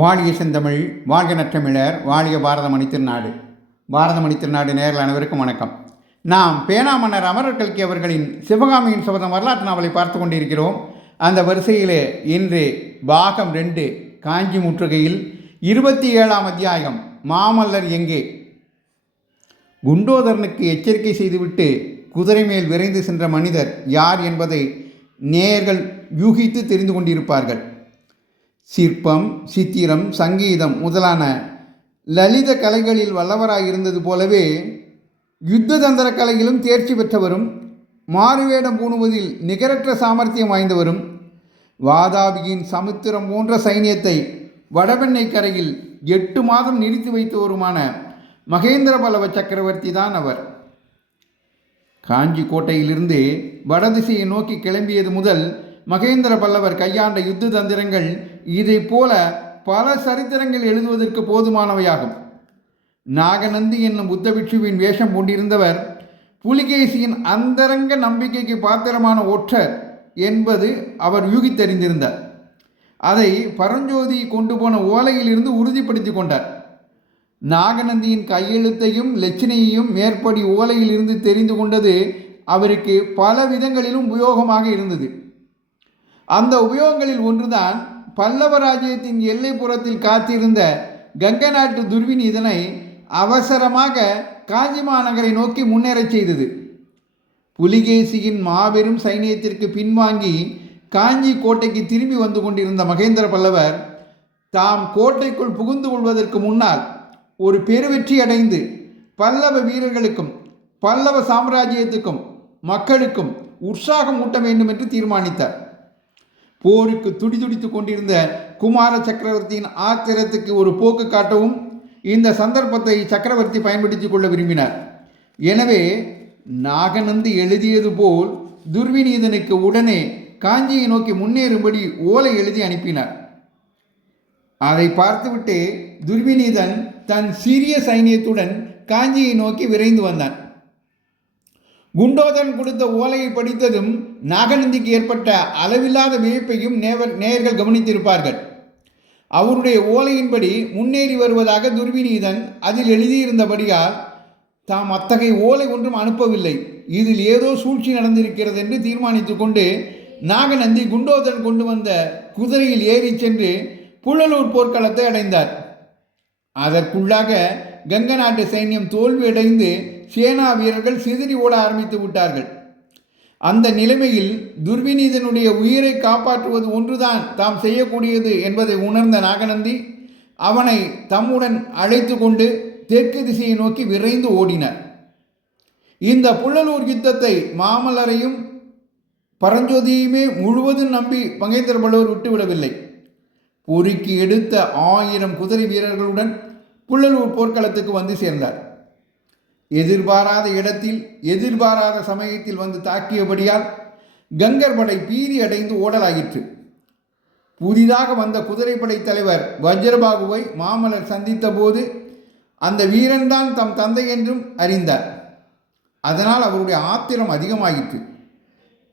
வாழிய செந்தமிழ், வாழ்க நற்றமிழர், வாழிய பாரதமணி திருநாடு. பாரதமணி திருநாடு நேயர்கள் அனைவருக்கும் வணக்கம். நாம் பேனா மன்னர் அமரர் கல்கி அவர்களின் சிவகாமியின் சபதம் வரலாற்று நாவலை பார்த்து கொண்டிருக்கிறோம். அந்த வரிசையிலே இன்று பாகம் 2 காஞ்சி முற்றுகையில் 27ஆம் அத்தியாயம் மாமல்லர் எங்கே. குண்டோதரனுக்கு எச்சரிக்கை செய்துவிட்டு குதிரை மேல் விரைந்து சென்ற மனிதர் யார் என்பதை நேயர்கள் யூகித்து தெரிந்து கொண்டிருப்பார்கள். சிற்பம், சித்திரம், சங்கீதம் முதலான லலித கலைகளில் வல்லவராயிருந்தது போலவே யுத்த தந்திர கலையிலும் தேர்ச்சி பெற்றவரும், மாறுவேடம் பூணுவதில் நிகரற்ற சாமர்த்தியம் வாய்ந்தவரும், வாதாபியின் சமுத்திரம் போன்ற சைன்யத்தை வடபெண்ணை கரையில் 8 மாதம் நிறுத்தி வைத்தவருமான மகேந்திர பல்லவ சக்கரவர்த்தி தான் அவர். காஞ்சி கோட்டையிலிருந்து வடதிசையை நோக்கி கிளம்பியது முதல் மகேந்திர பல்லவர் கையாண்ட யுத்த தந்திரங்கள் இதை போல பல சரித்திரங்கள் எழுதுவதற்கு போதுமானவையாகும். நாகநந்தி என்னும் புத்த பிட்சுவின் வேஷம் கொண்டிருந்தவர் புலிகேசியின் அந்தரங்க நம்பிக்கைக்கு பாத்திரமான ஒற்றர் என்பது அவர் யூகித்தறிந்திருந்தார். அதை பரஞ்சோதி கொண்டு போன ஓலையிலிருந்து உறுதிப்படுத்தி கொண்டார். நாகநந்தியின் கையெழுத்தையும் லட்சணையையும் மேற்படி ஓலையில் இருந்து தெரிந்து கொண்டது அவருக்கு பல விதங்களிலும் உபயோகமாக இருந்தது. அந்த உபயோகங்களில் ஒன்றுதான் பல்லவ ராஜ்யத்தின் எல்லைப்புறத்தில் காத்திருந்த கங்க நாட்டு துர்விநீதனை அவசரமாக காஞ்சி மாநகரை நோக்கி முன்னேறச் செய்தது. புலிகேசியின் மாபெரும் சைனியத்திற்கு பின்வாங்கி காஞ்சி கோட்டைக்கு திரும்பி வந்து கொண்டிருந்த மகேந்திர பல்லவர் தாம் கோட்டைக்குள் புகுந்து கொள்வதற்கு முன்னால் ஒரு பெருவெற்றி அடைந்து பல்லவ வீரர்களுக்கும் பல்லவ சாம்ராஜ்யத்துக்கும் மக்களுக்கும் உற்சாகம் ஊட்ட வேண்டும் என்று தீர்மானித்தார். போருக்கு துடிதுடித்து கொண்டிருந்த குமார சக்கரவர்த்தியின் ஆத்திரத்துக்கு ஒரு போக்கு காட்டவும் இந்த சந்தர்ப்பத்தை சக்கரவர்த்தி பயன்படுத்தி கொள்ள விரும்பினார். எனவே நாகநந்தி எழுதியது போல் துர்விநீதனுக்கு உடனே காஞ்சியை நோக்கி முன்னேறும்படி ஓலை எழுதி அனுப்பினார். அதை பார்த்துவிட்டு துர்விநீதன் தன் சிறிய சைனியத்துடன் காஞ்சியை நோக்கி விரைந்து வந்தான். குண்டோதரன் கொடுத்த ஓலையை படித்ததும் நாகநந்திக்கு ஏற்பட்ட அளவில்லாத வியப்பையும் நேயர்கள் கவனித்திருப்பார்கள். அவருடைய ஓலையின்படி முன்னேறி வருவதாக துர்விநீதன் அதில் எழுதியிருந்தபடியால் தாம் அத்தகைய ஓலை ஒன்றும் அனுப்பவில்லை, இதில் ஏதோ சூழ்ச்சி நடந்திருக்கிறது என்று தீர்மானித்து கொண்டு நாகநந்தி குண்டோதரன் கொண்டு வந்த குதிரையில் ஏறி சென்று புள்ளலூர் போர்க்களத்தை அடைந்தார். அதற்குள்ளாக கங்க நாட்டு சைன்யம் தோல்வியடைந்து சேனா வீரர்கள் சிதறி ஓட ஆரம்பித்து விட்டார்கள். அந்த நிலைமையில் துர்விநீதனுடைய உயிரை காப்பாற்றுவது ஒன்றுதான் தாம் செய்யக்கூடியது என்பதை உணர்ந்த நாகநந்தி அவனை தம்முடன் அழைத்து கொண்டு தெற்கு திசையை நோக்கி விரைந்து ஓடினார். இந்த புள்ளலூர் யுத்தத்தை மாமல்லரையும் பரஞ்சோதியுமே முழுவதும் நம்பி மகேந்திர பல்லவர் விட்டுவிடவில்லை. பொறுக்கி எடுத்த 1000 குதிரை வீரர்களுடன் புள்ளலூர் போர்க்களத்துக்கு வந்து சேர்ந்தார். எதிர்பாராத இடத்தில் எதிர்பாராத சமயத்தில் வந்து தாக்கியபடியால் கங்கர் படை பீதி அடைந்து ஓடலாயிற்று. புதிதாக வந்த குதிரைப்படை தலைவர் வஜ்ரபாகுவை மாமல்லர் சந்தித்த போது அந்த வீரன்தான் தம் தந்தை என்றும் அறிந்தார். அதனால் அவருடைய ஆத்திரம் அதிகமாயிற்று.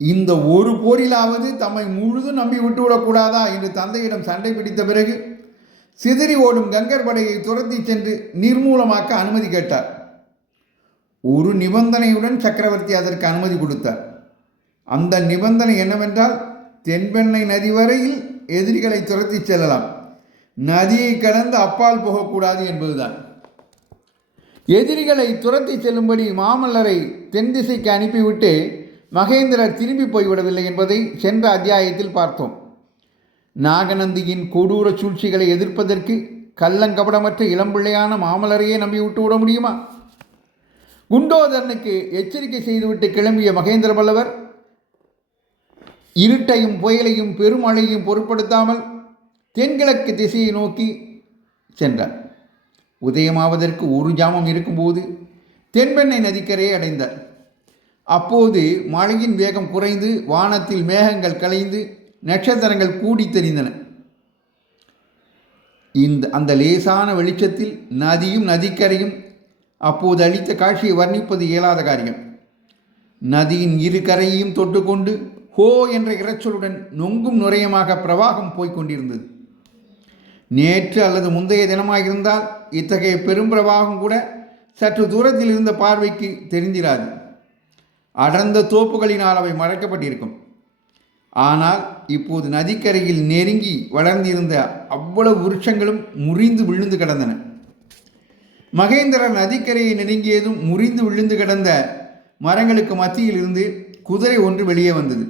இந்த ஒரு போரிலாவது தம்மை முழுதும் நம்பி விட்டுவிடக்கூடாதா என்று தந்தையிடம் சண்டை பிடித்த பிறகு சிதறி ஓடும் கங்கர் படையை துரத்தி சென்று நிர்மூலமாக்க அனுமதி கேட்டார். ஒரு நிபந்தனையுடன் சக்கரவர்த்தி அதற்கு அனுமதி கொடுத்தார். அந்த நிபந்தனை என்னவென்றால், தென்பெண்ணை நதி வரையில் எதிரிகளை துரத்தி செல்லலாம், நதியை கடந்து அப்பால் போகக்கூடாது என்பதுதான். எதிரிகளை துரத்தி செல்லும்படி மாமல்லரை தென் திசைக்கு அனுப்பிவிட்டு மகேந்திரர் திரும்பி போய்விடவில்லை என்பதை சென்ற அத்தியாயத்தில் பார்த்தோம். நாகநந்தியின் கொடூர சூழ்ச்சிகளை எதிர்ப்பதற்கு கள்ளங்கபடமற்ற இளம்பிள்ளையான மாமல்லரையே நம்பி விட்டு விட முடியுமா? குண்டோதரனுக்கு எச்சரிக்கை செய்துவிட்டு கிளம்பிய மகேந்திர பல்லவர் இருட்டையும் புயலையும் பெருமழையும் பொருட்படுத்தாமல் தென்கிழக்கு திசையை நோக்கி சென்றார். உதயமாவதற்கு ஒரு ஜாமம் இருக்கும்போது தென்பெண்ணை நதிக்கரையை அடைந்தார். அப்போது மழையின் வேகம் குறைந்து வானத்தில் மேகங்கள் கலைந்து நட்சத்திரங்கள் கூடி தெரிந்தன. அந்த லேசான வெளிச்சத்தில் நதியும் நதிக்கரையும் அப்போது அளித்த காட்சியை வர்ணிப்பது இயலாத காரியம். நதியின் இரு கரையையும் தொட்டுக்கொண்டு ஹோ என்ற இரைச்சலுடன் நொங்கும் நுரையமாக பிரவாகம் போய்கொண்டிருந்தது. நேற்று அல்லது முந்தைய தினமாக இருந்தால் இத்தகைய பெரும் பிரவாகம் கூட சற்று தூரத்தில் இருந்த பார்வைக்கு தெரிந்திராது. அடர்ந்த தோப்புகளினால் அவை மறைக்கப்பட்டிருக்கும். ஆனால் இப்போது நதிக்கரையில் நெருங்கி வளர்ந்திருந்த அவ்வளவு விருட்சங்களும் முறிந்து விழுந்து கிடந்தன. மகேந்திரர் நதிக்கரையை நெருங்கியதும் முறிந்து விழுந்து கிடந்த மரங்களுக்கு மத்தியில் இருந்து குதிரை ஒன்று வெளியே வந்தது.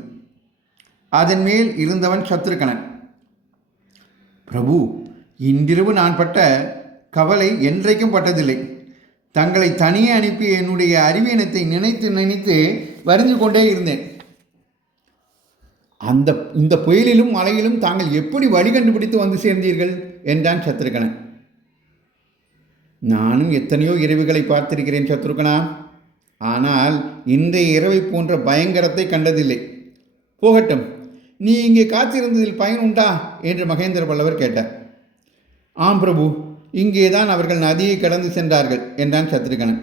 அதன் மேல் இருந்தவன் சத்ருகனன். பிரபு, இன்றிரவு நான் பட்ட கவலை என்றைக்கும் பட்டதில்லை. தங்களை தனியே அனுப்பிய என்னுடைய அறிவீனத்தை நினைத்து நினைத்து வருந்து கொண்டே இருந்தேன். இந்த புயலிலும் மலையிலும் தாங்கள் எப்படி வழி கண்டுபிடித்து வந்து சேர்ந்தீர்கள் என்றான் சத்ருகனன். நானும் எத்தனையோ இரவுகளை பார்த்திருக்கிறேன் சத்ருகனா, ஆனால் இன்றைய இரவை போன்ற பயங்கரத்தை கண்டதில்லை. போகட்டும், நீ இங்கே காத்திருந்ததில் பயன் உண்டா என்று மகேந்திர பல்லவர் கேட்டார். ஆம் பிரபு, இங்கேதான் அவர்கள் நதியை கடந்து சென்றார்கள் என்றான் சத்ருகனன்.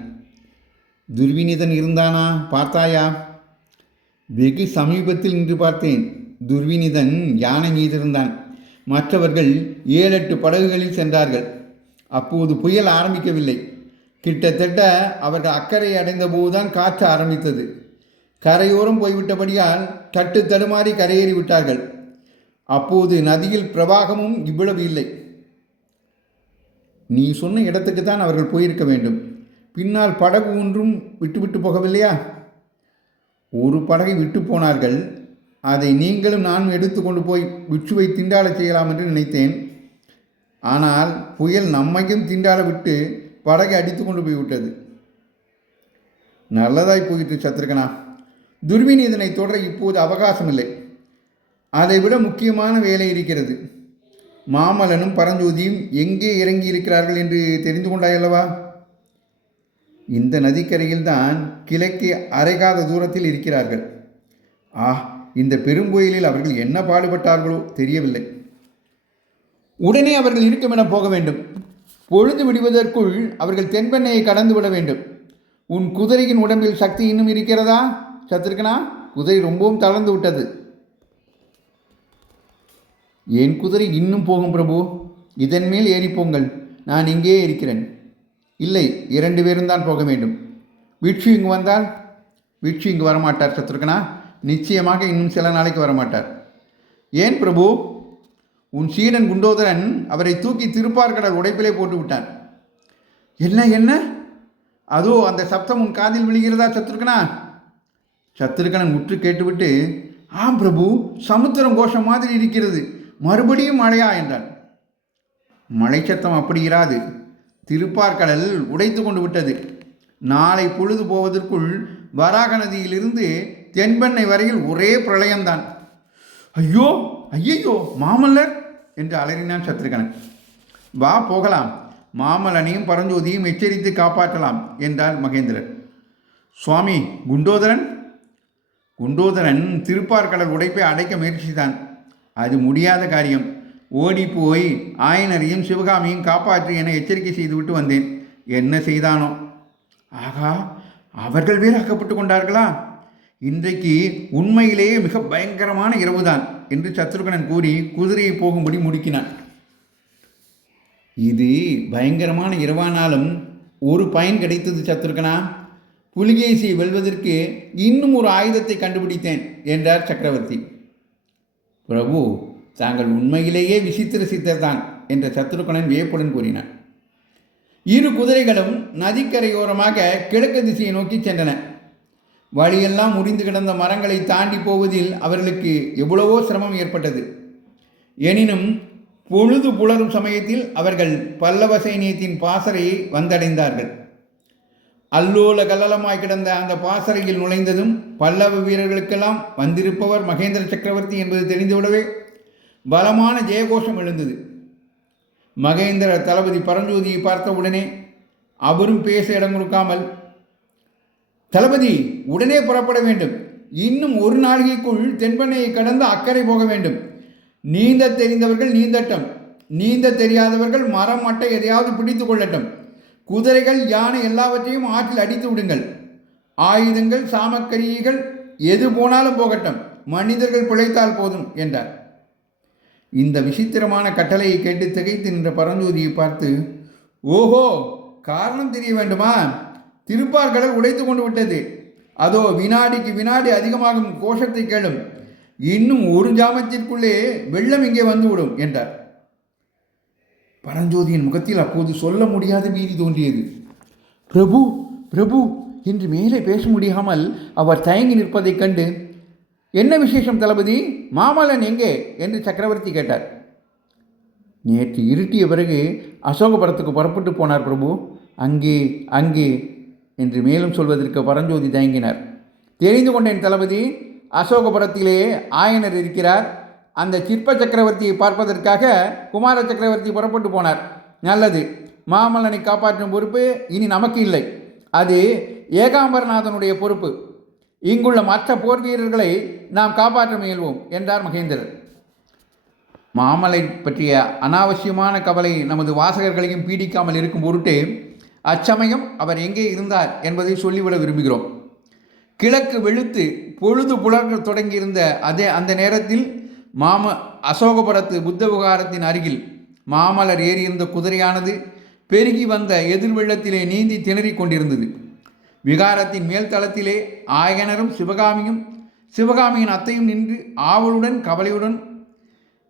துர்விநீதன் இருந்தானா, பார்த்தாயா? வெகு சமீபத்தில் நின்று பார்த்தேன். துர்விநீதன் யானை மீதிருந்தான். மற்றவர்கள் 7-8 படகுகளில் சென்றார்கள். அப்போது புயல் ஆரம்பிக்கவில்லை. கிட்டத்தட்ட அவர்கள் அக்கறை அடைந்த போதுதான் காற்று ஆரம்பித்தது. கரையோரம் போய்விட்டபடியால் தட்டு தடுமாறி கரையேறி விட்டார்கள். அப்போது நதியில் பிரவாகமும் இவ்வளவு இல்லை. நீ சொன்ன இடத்துக்கு தான் அவர்கள் போயிருக்க வேண்டும். பின்னால் படகு ஒன்றும் விட்டுவிட்டு போகவில்லையா? ஒரு படகை விட்டு போனார்கள். அதை நீங்களும் நானும் எடுத்து கொண்டு போய் விற்றுவை திண்டாட செய்யலாம் என்று நினைத்தேன். ஆனால் புயல் நம்மையும் திண்டாட விட்டு படகை அடித்து கொண்டு போய்விட்டது. நல்லதாய் போயிட்டு சத்ருகனா. துர்விநீதனை தொடர இப்போது அவகாசம் இல்லை. அதைவிட முக்கியமான வேலை இருக்கிறது. மாமல்லனும் பரஞ்சோதியும் எங்கே இறங்கி இருக்கிறார்கள் என்று தெரிந்து கொண்டாயல்லவா? இந்த நதிக்கரையில்தான் கிழக்கே அரைகாத தூரத்தில் இருக்கிறார்கள். இந்த பெரும்புயலில் அவர்கள் என்ன பாடுபட்டார்களோ தெரியவில்லை. உடனே அவர்கள் இருக்குமிடம் போக வேண்டும். பொழுது விடுவதற்குள் அவர்கள் தென்பெண்ணையை கடந்து விட வேண்டும். உன் குதிரையின் உடம்பில் சக்தி இன்னும் இருக்கிறதா சத்ருகனா? குதிரை ரொம்பவும் தளர்ந்து விட்டது. என் குதிரை இன்னும் போகும் பிரபு. இதன் மேல் ஏறிப்போங்கள், நான் இங்கேயே இருக்கிறேன். இல்லை, 2 பேரும் தான் போக வேண்டும். விட்சு இங்கு வந்தால்? விட்சு இங்கு வரமாட்டார் சத்ருகனா. நிச்சயமாக இன்னும் சில நாளைக்கு வரமாட்டார். ஏன் பிரபு? உன் சீடன் குண்டோதரன் அவரை தூக்கி திருப்பார்கடல் உடைப்பிலே போட்டு விட்டான். என்ன? அதோ அந்த சப்தம் உன் காதில் விழுகிறதா சத்ருகனா? சத்ருகனன் முற்று கேட்டுவிட்டு, ஆம் பிரபு, சமுத்திரம் கோஷம் மாதிரி இருக்கிறது. மறுபடியும் மழையா என்றான். மழை சத்தம் அப்படி இராது. திருப்பார்கடல் உடைத்து கொண்டு விட்டது. நாளை பொழுது போவதற்குள் வராக நதியிலிருந்து தென்பெண்ணை வரையில் ஒரே பிரளயம்தான். ஐயோ மாமல்லர் என்று அலறினான் சத்ருகனன். வா போகலாம், மாமல்லனையும் பரஞ்சோதியும் எச்சரித்து காப்பாற்றலாம் என்றார் மகேந்திரர். சுவாமி, குண்டோதரன் திருப்பார்கடல் உடைப்பை அடைக்க முயற்சித்தான். அது முடியாத காரியம். ஓடிப்போய் ஆயனரையும் சிவகாமியும் காப்பாற்றி என எச்சரிக்கை செய்துவிட்டு வந்தேன். என்ன செய்தானோ? ஆகா, அவர்கள் வேறு அகப்பட்டு கொண்டார்களா? இன்றைக்கு உண்மையிலேயே மிக பயங்கரமான இரவுதான் என்று சத்ருகனன் கூறி குதிரையை போகும்படி முடுக்கினான். இது பயங்கரமான இரவானாலும் ஒரு பயன் கிடைத்தது சத்ருகனா. புலிகேசியை வெல்வதற்கு இன்னும் ஒரு ஆயுதத்தை கண்டுபிடித்தேன் என்றார் சக்கரவர்த்தி. பிரபு, தாங்கள் உண்மையிலேயே விசித்திர சித்தர்தான் என்ற சத்ருகனன் வியப்புடன் கூறினான். 2 குதிரைகளும் நதிக்கரையோரமாக கிழக்கு திசையை நோக்கி சென்றன. வழியெல்லாம் முறிந்து கிடந்த மரங்களை தாண்டி போவதில் அவர்களுக்கு எவ்வளவோ சிரமம் ஏற்பட்டது. எனினும் பொழுது புலரும் சமயத்தில் அவர்கள் பல்லவ சைனியத்தின் பாசறையை வந்தடைந்தார்கள். அல்லோல கல்லலமாய் கிடந்த அந்த பாசறையில் நுழைந்ததும் பல்லவ வீரர்களுக்கெல்லாம் வந்திருப்பவர் மகேந்திர சக்கரவர்த்தி என்பது தெரிந்துவிடவே பலமான ஜெயகோஷம் எழுந்தது. மகேந்திர தளபதி பரஞ்சோதியை பார்த்தவுடனே அவரும் பேச இடம் கொடுக்காமல், தளபதி, உடனே புறப்பட வேண்டும். இன்னும் 1 நாழிகைக்குள் தென்பெண்ணையை கடந்து அக்கறை போக வேண்டும். நீந்த தெரிந்தவர்கள் நீந்தட்டும், நீந்த தெரியாதவர்கள் மரம் மட்டை எதையாவது பிடித்து கொள்ளட்டும். குதிரைகள், யானை எல்லாவற்றையும் ஆற்றில் அடித்து விடுங்கள். ஆயுதங்கள், சாமக்கரிகள் எது போனாலும் போகட்டும், மனிதர்கள் பிழைத்தால் போதும் என்றார். இந்த விசித்திரமான கட்டளையை கேட்டு திகைத்து நின்ற பரஞ்சோதியை பார்த்து, ஓஹோ, காரணம் தெரிய வேண்டுமா? திருப்பார்கடல் உடைத்து கொண்டு விட்டது. அதோ வினாடிக்கு வினாடி அதிகமாகும் கோஷத்தை கேளும். இன்னும் ஒரு ஜாமத்திற்குள்ளே வெள்ளம் இங்கே வந்துவிடும் என்றார். பரஞ்சோதியின் முகத்தில் அப்போது சொல்ல முடியாத பீதி தோன்றியது. பிரபு பிரபு என்று மேலே பேச முடியாமல் அவர் தயங்கி நிற்பதைக் கண்டு, என்ன விசேஷம் தளபதி? மாமல்லன் எங்கே என்று சக்கரவர்த்தி கேட்டார். நேற்று இருட்டிய பிறகு அசோகபுரத்துக்கு புறப்பட்டு போனார் பிரபு. அங்கே அங்கே என்று மேலும் சொல்வதற்கு பரஞ்சோதி தயங்கினார். தெரிந்து கொண்டேன் தளபதி. அசோகபுரத்திலே ஆயனர் இருக்கிறார். அந்த சிற்ப சக்கரவர்த்தியை பார்ப்பதற்காக குமார சக்கரவர்த்தி புறப்பட்டு போனார். நல்லது. மாமல்லனை காப்பாற்றும் பொறுப்பு இனி நமக்கு இல்லை. அது ஏகாம்பரநாதனுடைய பொறுப்பு. இங்குள்ள மற்ற போர் வீரர்களை நாம் காப்பாற்ற முயல்வோம் என்றார் மகேந்திரர். மாமலை பற்றிய அனாவசியமான கவலை நமது வாசகர்களையும் பீடிக்காமல் இருக்கும் பொருட்டே அச்சமயம் அவர் எங்கே இருந்தார் என்பதை சொல்லிவிட விரும்புகிறோம். கிழக்கு வெளுத்து பொழுது புலர்க தொடங்கியிருந்த அந்த நேரத்தில் அசோகபுரத்து புத்த விகாரத்தின் அருகில் மாமல்லர் ஏறியிருந்த குதிரையானது பெருகி வந்த எதிர்வெள்ளத்திலே நீந்தி திணறிக் கொண்டிருந்தது. விகாரத்தின் மேல் தளத்திலே ஆயனரும் சிவகாமியின் அத்தையும் நின்று ஆவலுடன் கவலையுடன்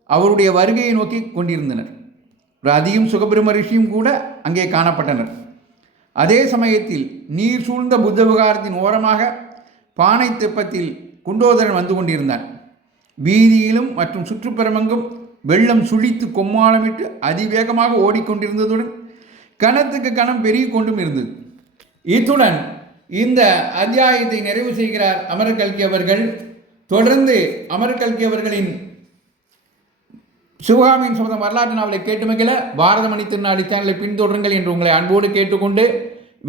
அவருடைய வருகையை நோக்கி கொண்டிருந்தனர். ரதியும் சுகபிரம ரிஷியும் கூட அங்கே காணப்பட்டனர். அதே சமயத்தில் நீர் சூழ்ந்த புத்த விகாரத்தின் ஓரமாக பானை தெப்பத்தில் குண்டோதரன் வந்து கொண்டிருந்தான். வீதியிலும் மற்றும் சுற்றுப்புறமெங்கும் வெள்ளம் சுழித்து கொம்மாளமிட்டு அதிவேகமாக ஓடிக்கொண்டிருந்ததுடன் கணத்துக்கு கணம் பெருகி கொண்டும் இருந்தது. இத்துடன் இந்த அத்தியாயத்தை நிறைவு செய்கிறார் அமரர் கல்கி அவர்கள். தொடர்ந்து அமரர் கல்கி அவர்களின் சிவகாமியின் சம்பந்தம் வரலாற்று நாவலை கேட்டு மகிழ பாரதமணி திருநாடு சேனலை பின்தொடருங்கள் என்று உங்களை அன்போடு கேட்டுக்கொண்டு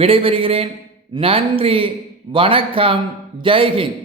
விடைபெறுகிறேன். நன்றி, வணக்கம், ஜெய்ஹிந்த்.